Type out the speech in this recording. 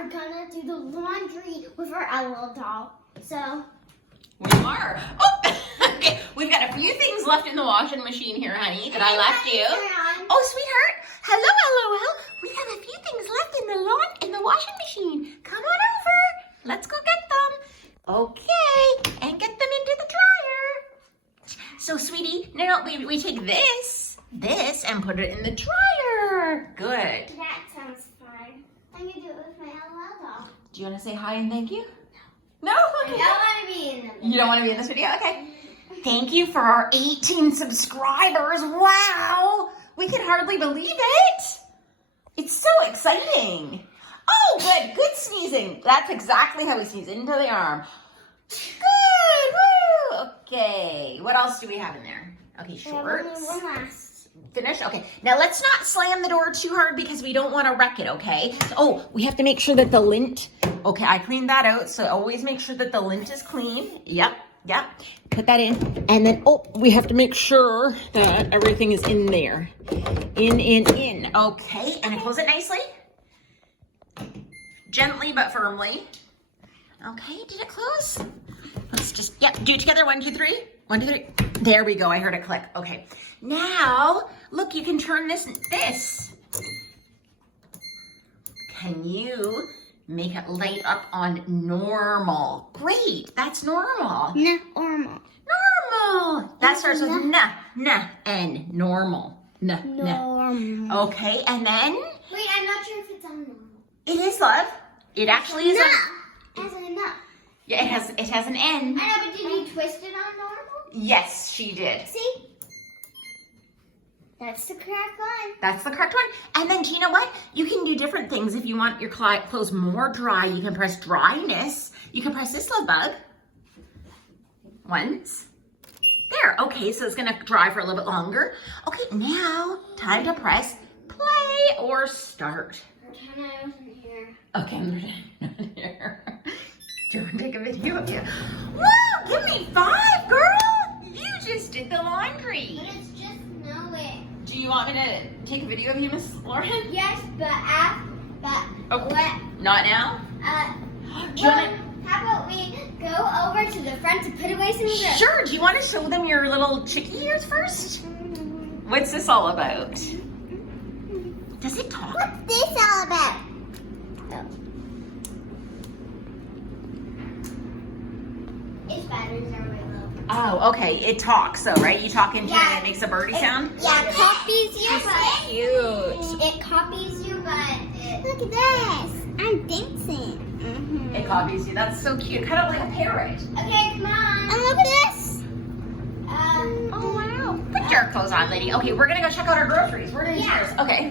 are gonna do the laundry with our LL doll. So we are. Oh, okay. We've got a few things left in the washing machine here, honey, that I left you. Oh, sweetheart. Hello, LOL. We have a few things left in the washing machine. Come on over. Let's go get them. Okay, and get them into the dryer. So, sweetie, no, we take this, and put it in the dryer. Good. That sounds fun. I'm gonna do it with my LL doll. Do you want to say hi and thank you? No? Okay. I don't want to be in the video. You don't want to be in this video? Okay. Thank you for our 18 subscribers. Wow. We can hardly believe it. It's so exciting. Oh, good. Good sneezing. That's exactly how we sneeze, into the arm. Good. Woo. Okay. What else do we have in there? Okay, shorts. One last. Finish? Okay. Now let's not slam the door too hard because we don't want to wreck it, okay? Oh, we have to make sure that the lint, okay, I cleaned that out. So always make sure that the lint is clean. Yep. Put that in. And then, oh, we have to make sure that everything is in there. In. Okay. And close it nicely. Gently but firmly. Okay, did it close? Let's just, do it together. 1, 2, 3. 1, 2, 3. There we go. I heard it click. Okay. Now, look, you can turn this. Can you make it light up on normal? Great. That's normal. Normal. Normal. That starts with and normal. Normal. Okay, and then? Wait, I'm not sure if it's on normal. It is, love. It actually is. As in enough. Yeah, it has an N. I know, but did you twist it on normal? Yes, she did. See? That's the correct one. That's the correct one. And then, do you know what? You can do different things. If you want your clothes more dry, you can press dryness. You can press this, love bug. Once. There. Okay, so it's going to dry for a little bit longer. Okay, now, time to press play or start. Pretend I wasn't here. Okay, I'm pretending here. Do you want to take a video of you? Whoa, give me 5, girl. You just did the laundry. But it's just no way. Do you want me to take a video of you, Miss Lauren? Yes, but Not now? Do you want how about we go over to the front to put away some of this? Sure. Do you want to show them your little chickie ears first? What's this all about? Does it talk? What's this all about? Its batteries are way low. Oh, okay. It talks, though, right? You talk into it and it makes a birdie sound? Yeah, it copies you, but Cute. it copies you, but look at this. I'm dancing. It copies you. That's so cute. Kind of like a parrot. Okay, come on. And look at this. Oh, wow. Put your clothes on, lady. Okay, we're going to go check out our groceries. We're doing yours. Okay.